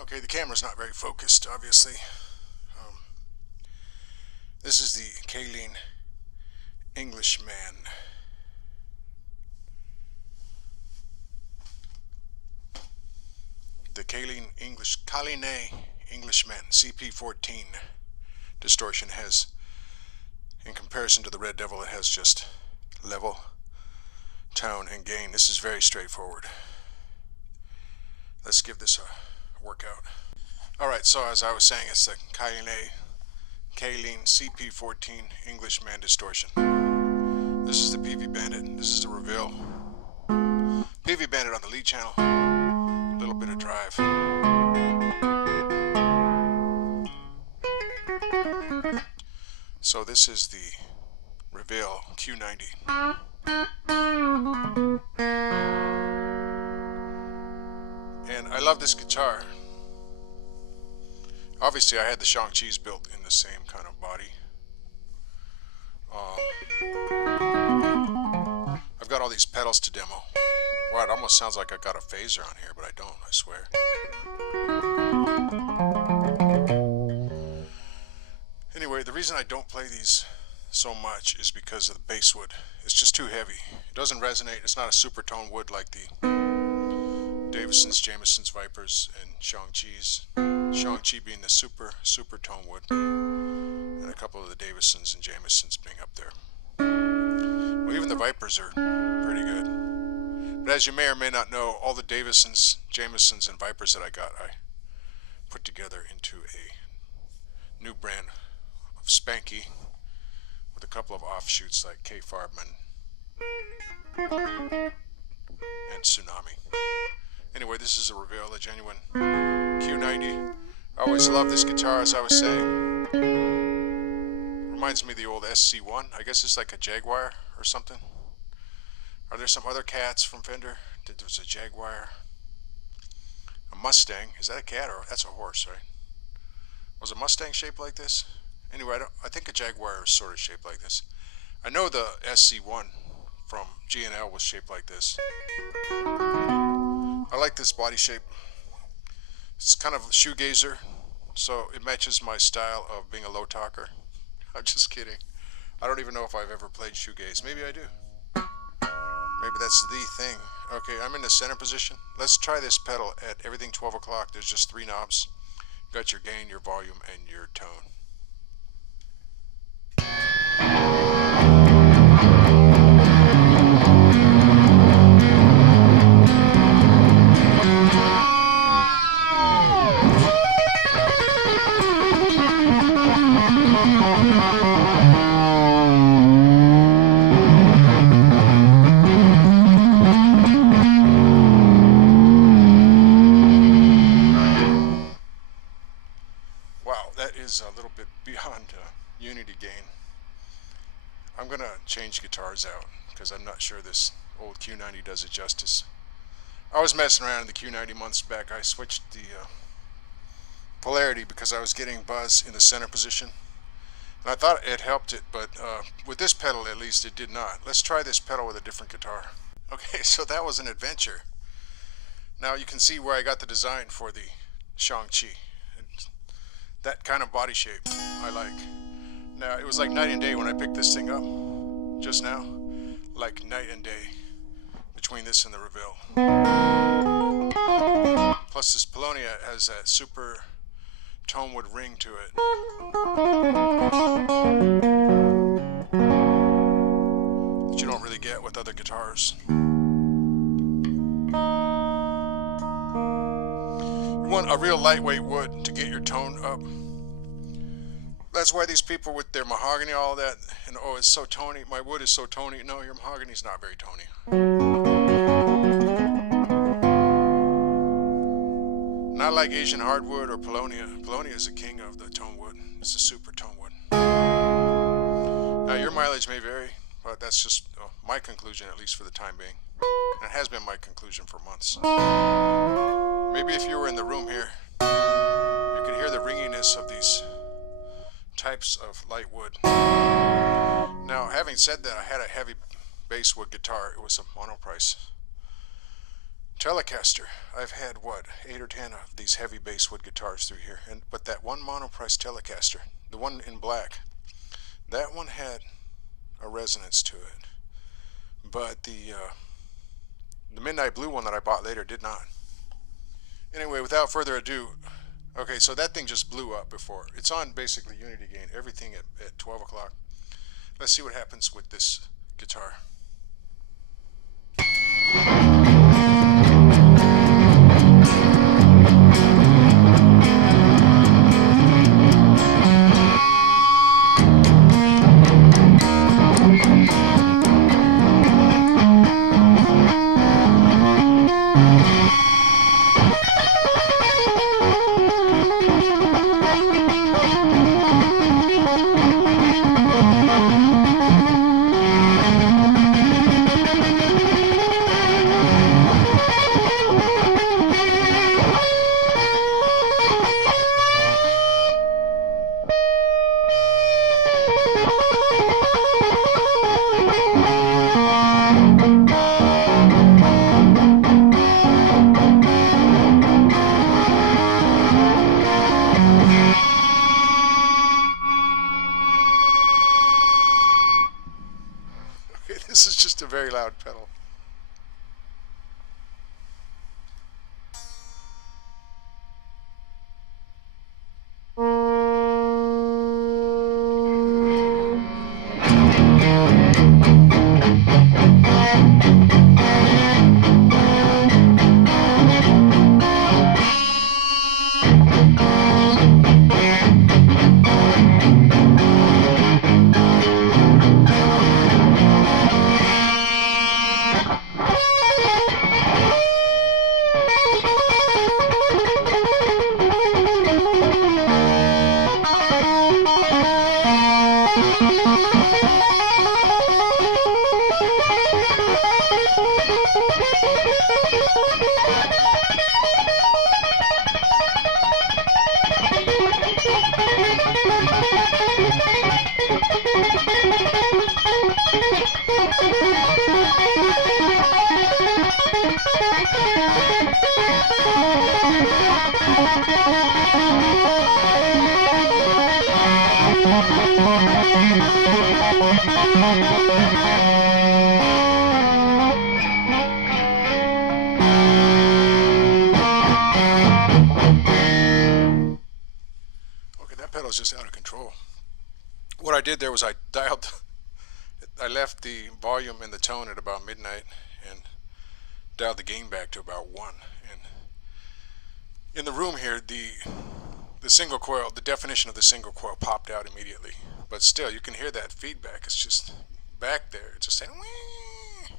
Okay, the camera's not very focused, obviously. This is the Caline Englishman. The Caline Englishman CP-14 Distortion has, in comparison to the Red Devil, it has just level, tone, and gain. This is very straightforward. Let's give this a workout. Alright, so as I was saying, it's the Caline CP-14 Englishman Distortion. This is the Peavey Bandit. This is the reveal. Peavey Bandit on the lead channel. A little bit of drive. So this is the reveal Q90. And I love this guitar. Obviously I had the Shang-Chi's built in the same kind of body. I've got all these pedals to demo. Wow, it almost sounds like I got a phaser on here, but I don't, I swear. Anyway, the reason I don't play these so much is because of the bass wood. It's just too heavy. It doesn't resonate. It's not a super tone wood like the Davisons, Jamesons, Vipers, and Shang-Chi's. Shang-Chi being the super tone wood, and a couple of the Davisons and Jamesons being up there. Well, even the Vipers are pretty good. But as you may or may not know, all the Davisons, Jamesons, and Vipers that I got, I put together into a new brand of Spanky with a couple of offshoots like K-Farbman and Tsunami. Anyway, this is a reveal, a genuine Q90. I always loved this guitar, as I was saying. Reminds me of the old SC1. I guess it's like a Jaguar or something. Are there some other cats from Fender? There's a Jaguar. A Mustang. Is that a cat or that's a horse, right? Was a Mustang shaped like this? Anyway, I think a Jaguar is sort of shaped like this. I know the SC1 from G&L was shaped like this. I like this body shape. It's kind of shoegazer, so it matches my style of being a low talker. I'm just kidding. I don't even know if I've ever played shoegaze. Maybe I do. Maybe that's the thing. Okay, I'm in the center position. Let's try this pedal at everything 12 o'clock. There's just 3 knobs. You got your gain, your volume, and your tone. A little bit beyond unity gain. I'm gonna change guitars out because I'm not sure this old Q90 does it justice. I was messing around in the Q90 months back. I switched the polarity because I was getting buzz in the center position, and I thought it helped it, but with this pedal at least it did not. Let's try this pedal with a different guitar. Okay, so that was an adventure. Now you can see where I got the design for the Shang-Chi. That kind of body shape I like. Now, it was like night and day when I picked this thing up just now. Like night and day between this and the reveal. Plus this Polonia has that super tone wood ring to it. That you don't really get with other guitars. You want a real lightweight wood to get your tone up. That's why these people with their mahogany, all that, and oh, it's so tony, my wood is so tony. No, your mahogany's not very tony. Not like Asian hardwood or Polonia. Polonia is the king of the tone wood. It's a super tone wood. Now your mileage may vary, but that's just my conclusion, at least for the time being. And it has been my conclusion for months. Maybe if you were in the room here, you could hear the ringiness of these types of light wood. Now, having said that, I had a heavy basswood guitar. It was a mono price Telecaster. I've had, what, 8 or 10 of these heavy basswood guitars through here. But that one monoprice Telecaster, the one in black, that one had a resonance to it. But the Midnight Blue one that I bought later did not. Anyway, without further ado, okay, so that thing just blew up before. It's on basically unity gain, everything at 12 o'clock. Let's see what happens with this guitar. This is just a very loud pedal. Okay, that pedal's just out of control. What I did there was I left the volume and the tone at about midnight and dialed the gain back to about 1. And in the room here, the single coil, the definition of the single coil popped out immediately. But still, you can hear that feedback. It's just back there. It's just saying, wee,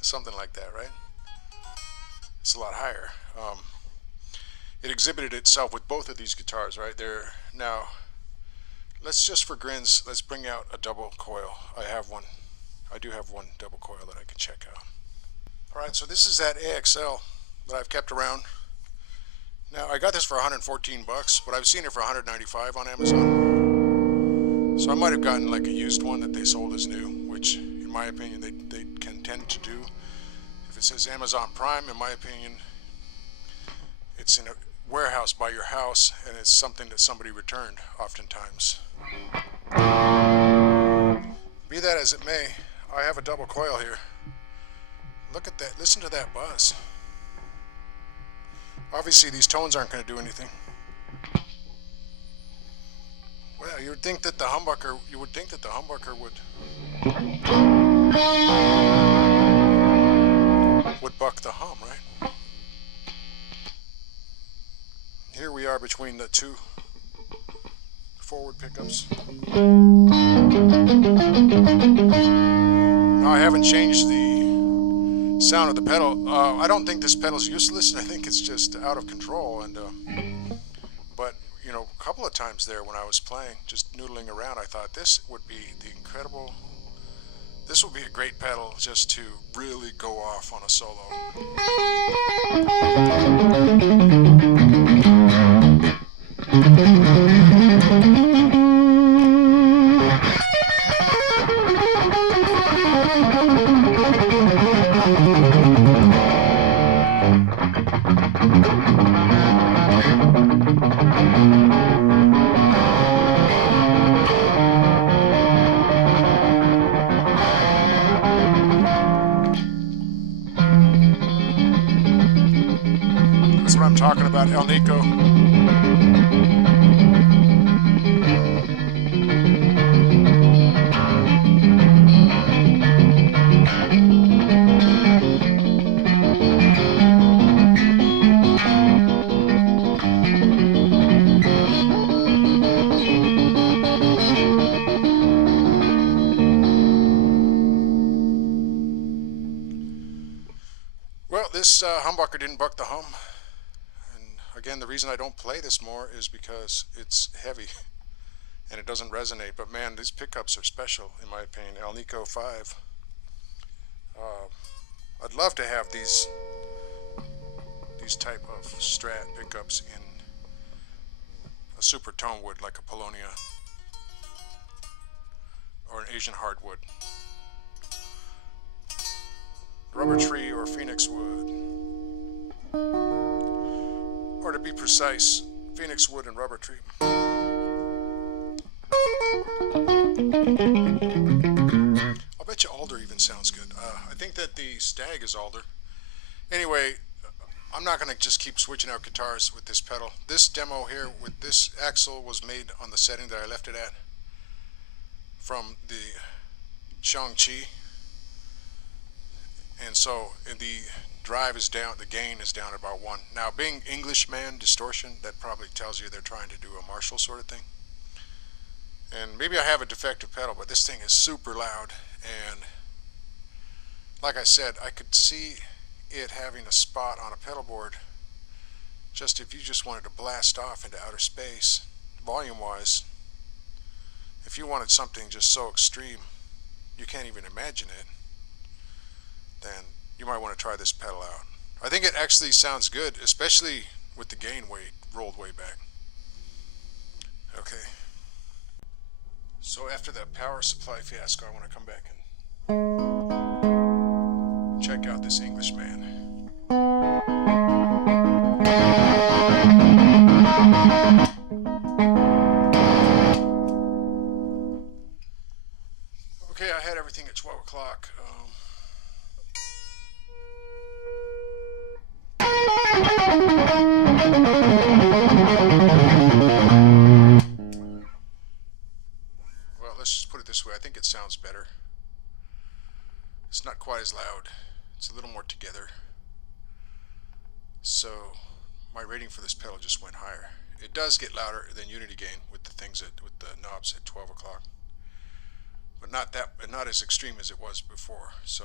something like that, right? It's a lot higher. It exhibited itself with both of these guitars, right? They're now. Let's just for grins, let's bring out a double coil. I do have one double coil that I can check out. Alright, so this is that AXL that I've kept around. Now, I got this for 114 bucks, but I've seen it for 195 on Amazon. So I might have gotten like a used one that they sold as new, which in my opinion they can tend to do. If it says Amazon Prime, in my opinion, it's in a warehouse by your house and it's something that somebody returned oftentimes. Be that as it may, I have a double coil here. Look at that, listen to that buzz. Obviously these tones aren't going to do anything. Well, you would think that the humbucker would buck the hum, right? Here we are between the two forward pickups. Now I haven't changed the sound of the pedal. I don't think this pedal's useless. I think it's just out of control. And but you know, a couple of times there when I was playing, just noodling around, I thought this would be this would be a great pedal just to really go off on a solo. talking about El Nico. Well, this humbucker didn't buck the hum. And again, the reason I don't play this more is because it's heavy and it doesn't resonate. But man, these pickups are special in my opinion. El Nico 5. I'd love to have these type of Strat pickups in a super tone wood like a Polonia or an Asian hardwood. Rubber tree or phoenix wood, or to be precise, phoenix wood and rubber tree. I'll bet you alder even sounds good. I think that the Stag is alder. Anyway, I'm not going to just keep switching out guitars with this pedal. This demo here with this axle was made on the setting that I left it at from the Shang-Chi. And so the drive is down, the gain is down about 1. Now, being Englishman distortion, that probably tells you they're trying to do a Marshall sort of thing. And maybe I have a defective pedal, but this thing is super loud. And like I said, I could see it having a spot on a pedal board just if you just wanted to blast off into outer space, volume-wise. If you wanted something just so extreme, you can't even imagine it, then you might want to try this pedal out. I think it actually sounds good, especially with the gain weight rolled way back. Okay. So after that power supply fiasco, I want to come back and check out this Englishman. Okay, I had everything at 12 o'clock. Well, let's just put it this way. I think it sounds better. It's not quite as loud. It's a little more together. So my rating for this pedal just went higher. It does get louder than unity gain with the things with the knobs at 12 o'clock, but not as extreme as it was before. So